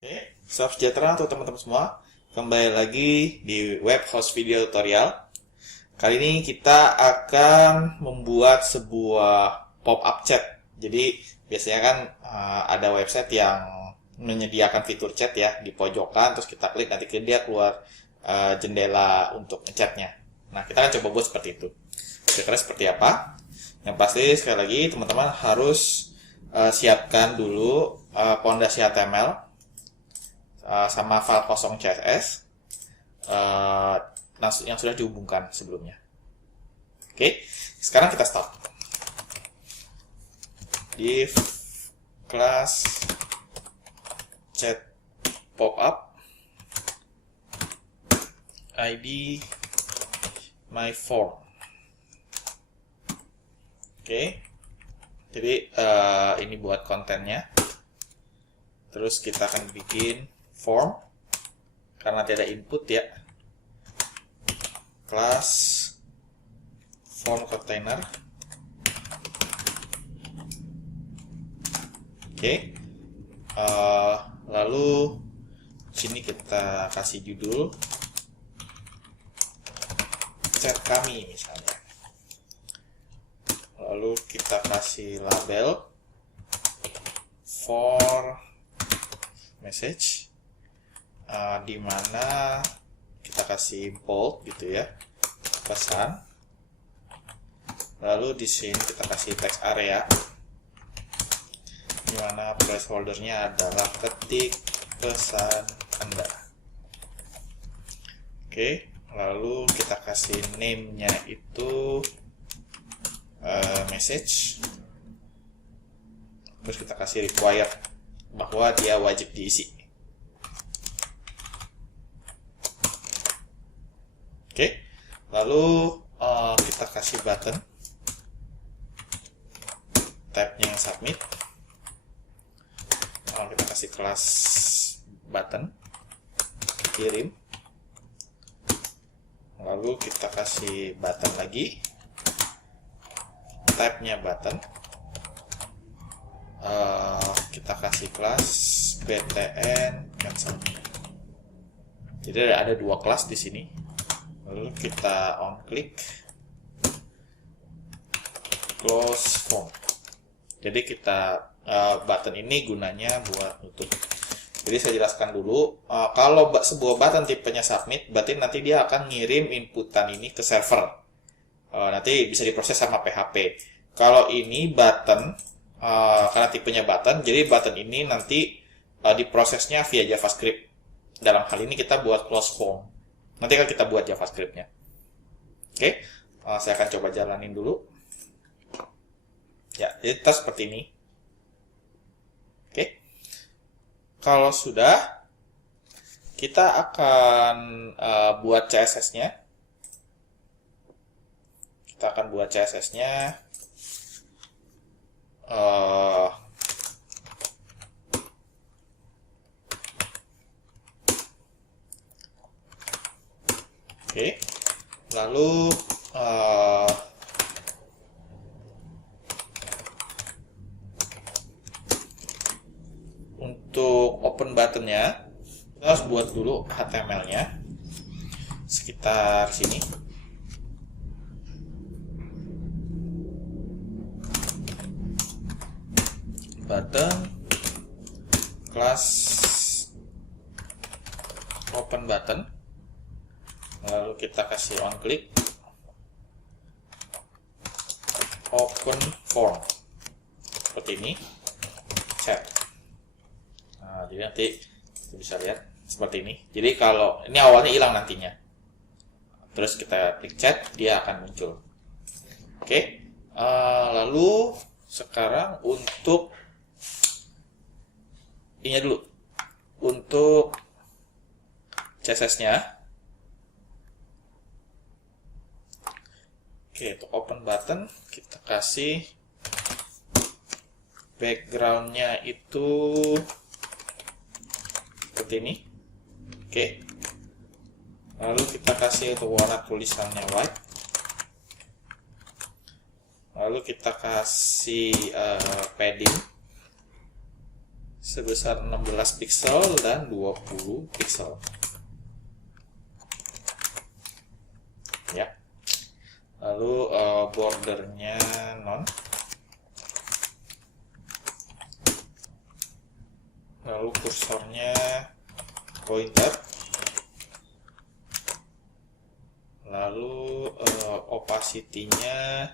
Oke, salam sejahtera untuk teman-teman semua. Kembali lagi di web host video tutorial. Kali ini kita akan membuat sebuah pop-up chat. Jadi biasanya kan ada website yang menyediakan fitur chat ya di pojokan, terus kita klik nanti dia keluar jendela untuk ngechatnya. Nah, kita akan coba buat seperti itu. Kira-kira seperti apa? Yang pasti sekali lagi teman-teman harus siapkan dulu pondasi HTML sama file kosong CSS yang sudah dihubungkan sebelumnya. Oke, sekarang kita start. Div class chat pop-up ID my form. Oke, jadi ini buat kontennya. Terus kita akan bikin form karena tidak ada input ya, class form container. Oke, lalu sini kita kasih judul chat kami misalnya, lalu kita kasih label for message, di mana kita kasih bold gitu ya, pesan. Lalu di sini kita kasih text area, di mana placeholdernya adalah ketik pesan Anda. Oke, lalu kita kasih name-nya itu message. Terus kita kasih required bahwa dia wajib diisi. Oke, lalu kita kasih button, tab-nya yang submit. Kita kasih kelas button, kirim. Lalu kita kasih button lagi, tab-nya button. Kita kasih kelas btn cancel. Jadi ada dua kelas di sini. Lalu kita on click close form. Jadi kita button ini gunanya buat nutup. Jadi saya jelaskan dulu, kalau sebuah button tipenya submit, berarti nanti dia akan ngirim inputan ini ke server. Nanti bisa diproses sama PHP. Kalau ini button, karena tipenya button, jadi button ini nanti diprosesnya via JavaScript. Dalam hal ini kita buat close form. Nanti kan kita buat JavaScript-nya. Oke, saya akan coba jalanin dulu. Ya, jadi kita seperti ini. Oke, kalau sudah, kita akan buat CSS-nya. Kita akan buat CSS-nya. Oke, lalu untuk open buttonnya kita harus buat dulu HTML-nya sekitar sini. Button class open button, lalu kita kasih on click open form seperti ini, chat. Nah, jadi nanti kita bisa lihat seperti ini. Jadi kalau ini awalnya hilang nantinya, terus kita klik chat, dia akan muncul. Oke, lalu sekarang untuk ini dulu, untuk CSS-nya. Oke, untuk open button kita kasih background-nya itu seperti ini. Oke, lalu kita kasih untuk warna tulisannya white. Lalu kita kasih padding sebesar 16 pixel dan 20 pixel. Ya. Lalu bordernya none. Lalu kursornya pointer. Lalu opacity-nya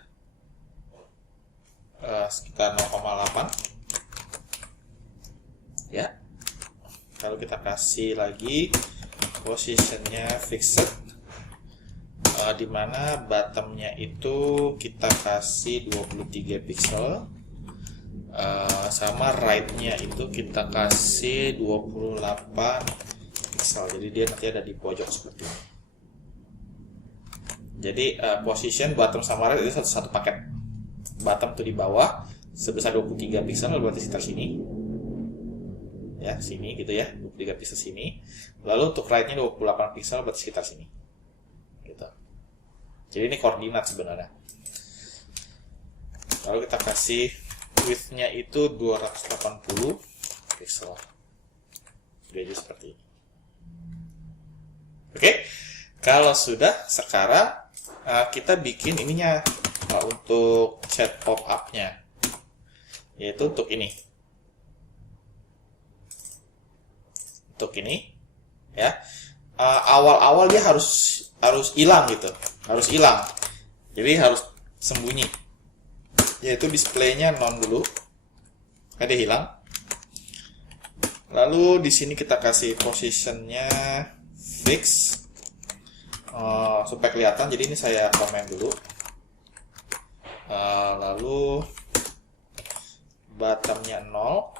sekitar 0,8. Ya. Kalau kita kasih lagi positionnya fixed, dimana bottomnya itu kita kasih 23 pixel, sama right-nya itu kita kasih 28 pixel. Jadi dia nanti ada di pojok seperti ini. Jadi position bottom sama right itu satu paket. Bottom tuh di bawah sebesar 23 pixel, berarti sekitar sini. Ya, sini gitu ya, 23 pixel sini. Lalu untuk right-nya 28 pixel, berarti sekitar sini. Gitu. Jadi ini koordinat sebenarnya. Lalu kita kasih width-nya itu 280 pixel. Jadi seperti ini. Oke. Kalau sudah, sekarang kita bikin ininya untuk chat pop-up-nya. Yaitu untuk ini. Untuk ini ya. Awal-awal dia harus hilang gitu. Harus hilang. Jadi harus sembunyi. Yaitu displaynya none dulu. Kan dia hilang. Lalu di sini kita kasih positionnya fix, supaya kelihatan. Jadi ini saya komen dulu. Lalu bottomnya 0,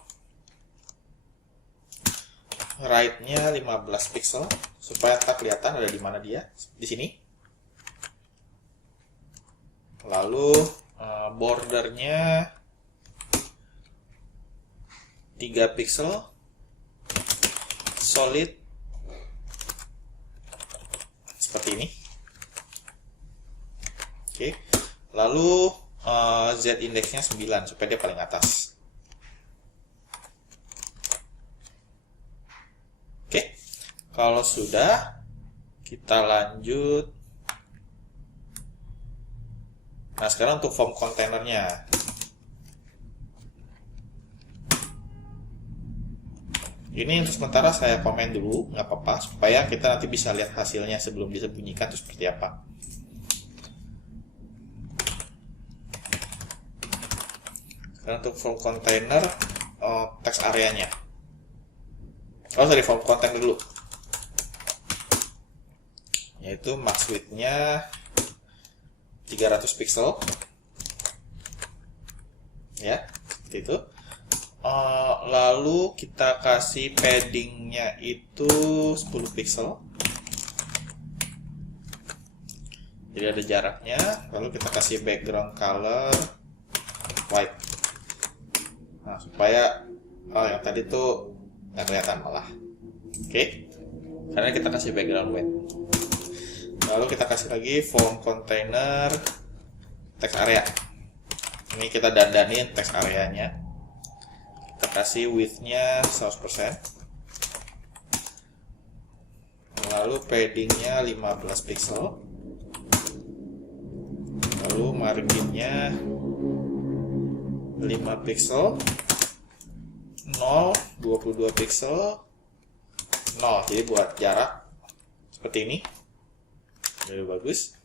right-nya 15 pixel supaya tak kelihatan ada di mana dia, di sini. Lalu bordernya 3 pixel solid seperti ini. Oke. Lalu Z indeksnya 9 supaya dia paling atas. Oke. Kalau sudah, kita lanjut. Nah, sekarang untuk form kontainernya. Ini untuk sementara saya komen dulu, nggak apa-apa, supaya kita nanti bisa lihat hasilnya sebelum disembunyikan itu seperti apa. Sekarang untuk form container, text areanya. Sorry, form container dulu. Yaitu max width-nya 300 pixel. Ya, seperti itu. Lalu kita kasih paddingnya itu 10 pixel. Jadi ada jaraknya. Lalu kita kasih background color white. Nah, supaya yang tadi tuh nggak kelihatan malah. Oke. Karena kita kasih background white. Lalu kita kasih lagi form container text area. Ini kita dandanin text areanya. Kita kasih width-nya 100%. Lalu padding-nya 15 pixel. Lalu margin-nya 5 pixel. 0, 22 pixel. 0, jadi buat jarak seperti ini. Jadi bagus.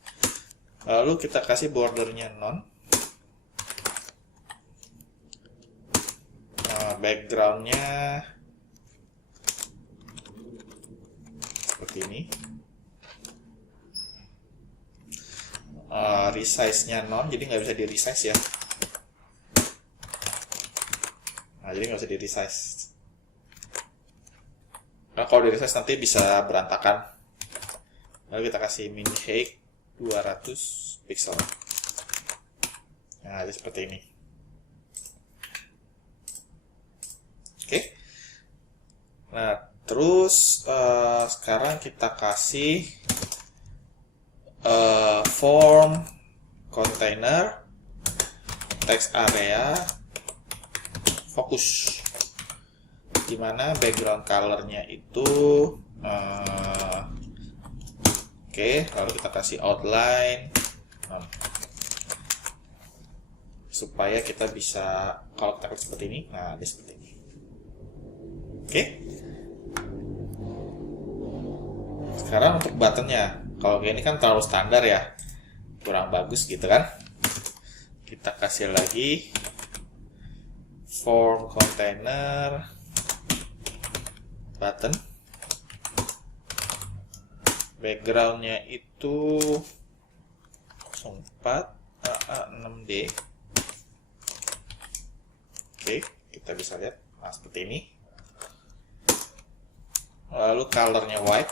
Lalu kita kasih bordernya none. Backgroundnya seperti ini. Resize-nya none, jadi nggak bisa di resize ya. Nah, jadi nggak bisa di resize. Nah, kalau di resize nanti bisa berantakan. Lalu kita kasih min height 200 pixel. Nah, jadi seperti ini. Oke. Nah, terus sekarang kita kasih form container text area fokus. dimana background colornya itu oke, lalu kita kasih outline supaya kita bisa, kalau kita klik seperti ini, nah dia seperti ini. Oke. Sekarang untuk buttonnya, kalau kayak ini kan terlalu standar ya, kurang bagus gitu kan. Kita kasih lagi form container button, backgroundnya itu 04 AA6D. Oke, kita bisa lihat, nah seperti ini. Lalu colornya white.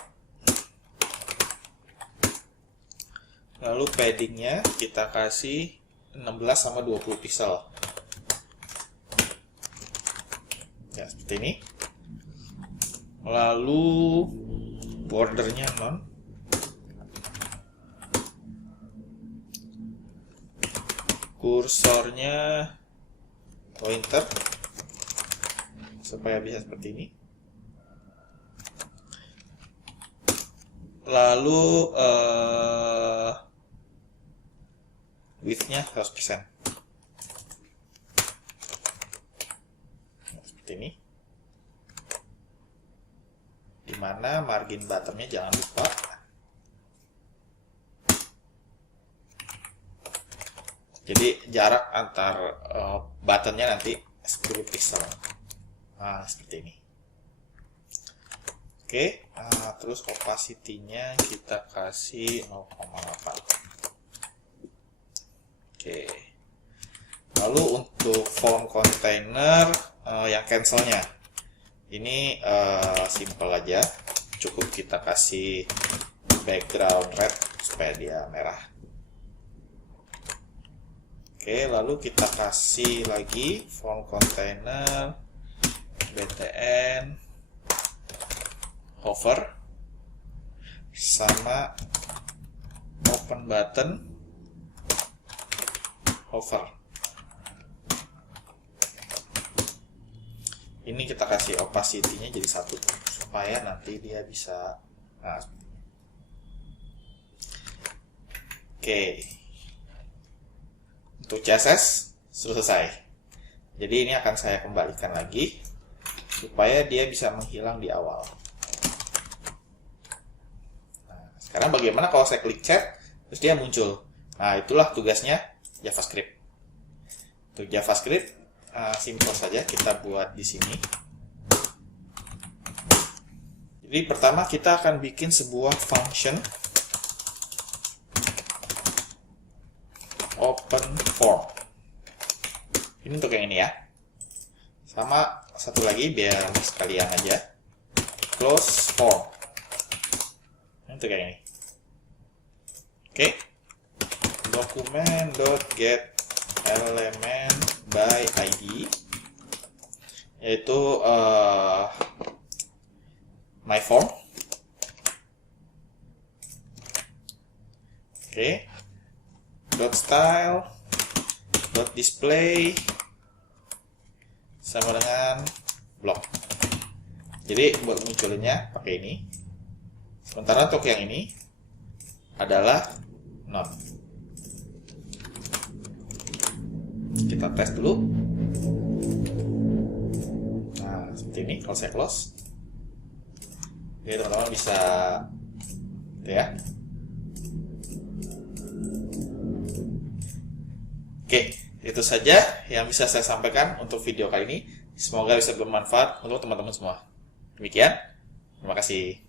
Lalu paddingnya kita kasih 16 sama 20 pixel. Ya, seperti ini. Lalu bordernya non. Kursornya pointer supaya bisa seperti ini. Lalu width-nya 100%. Seperti ini. Dimana margin bottomnya jangan lupa. Jadi jarak antar buttonnya nanti 10 pixel. Nah, seperti ini. Oke, nah, terus opacity-nya kita kasih 0,8. Oke. Lalu untuk form container yang cancelnya, ini simple aja. Cukup kita kasih background red supaya dia merah. Oke, lalu kita kasih lagi form container btn hover sama open button hover. Ini kita kasih opacity-nya jadi 1 supaya nanti dia bisa, nah. Oke. Untuk CSS sudah selesai. Jadi ini akan saya kembalikan lagi supaya dia bisa menghilang di awal. Nah, sekarang bagaimana kalau saya klik chat terus dia muncul? Nah, itulah tugasnya JavaScript. Untuk JavaScript simple saja kita buat di sini. Jadi pertama kita akan bikin sebuah function open form. Ini untuk yang ini ya. Sama satu lagi biar sekalian aja. Close form. Ini untuk yang ini. Oke. Document.get element by id, yaitu my form. Oke. Dot style, dot display sama dengan block. Jadi buat munculnya pakai ini. Sementara untuk yang ini adalah none. Kita tes dulu. Nah, seperti ini kalau saya close. Oke, teman-teman bisa gitu ya. Oke, itu saja yang bisa saya sampaikan untuk video kali ini. Semoga bisa bermanfaat untuk teman-teman semua. Demikian, terima kasih.